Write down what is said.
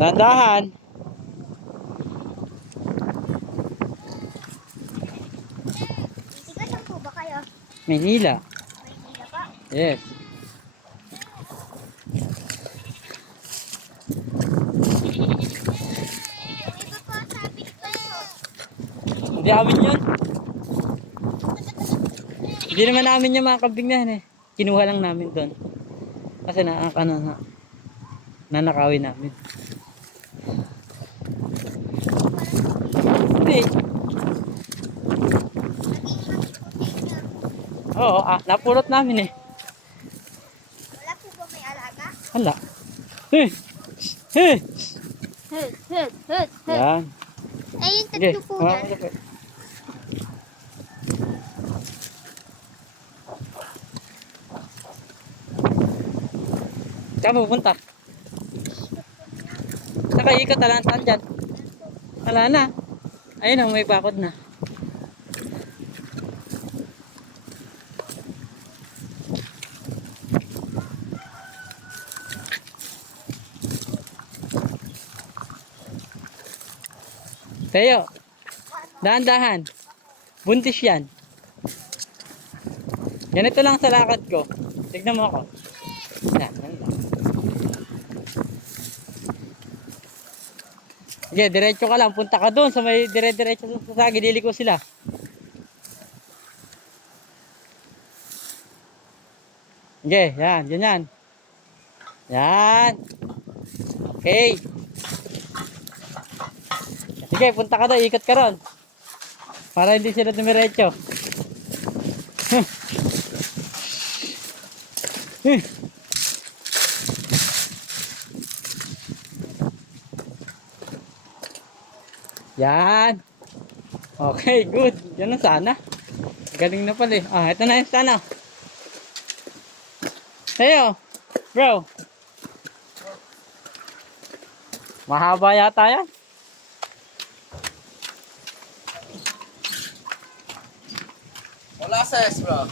Dahan-dahan. Tiga saan po ba kayo? Maynila. Maynila pa? Yes. Iba po sabi ko. Hindi amin yun. Hindi naman namin yung mga kambing na yan eh. Kinuha lang namin doon. Kasi nanakawin namin. Hindi. Oo, napulot namin eh. Wala po ba may alaga? Hala. Hey! Hey! Hut. Yan. Eh, yung Sige. tatlo po yan. Saan pupunta? Nakaikot talaan saan dyan? Wala na. Ayun ang may bakod na. Teo, dahan-dahan. Buntis yan. Ganito lang sa lakad ko. Tignan mo ako. Yan lang. Sige, diretso ka lang. Punta ka doon sa may dire-diretso sa sagi. Dili ko sila. Sige, yan. Ganyan. Yan. Okay. Sige, punta ka doon. Ikot ka ron. Para hindi sila dumiretso. Yan. Okay, good. Yan na sana. Galing na pala eh. Ah, ito na yung sana. Heyo, bro. Mahaba yata yan. Wala ses, bro.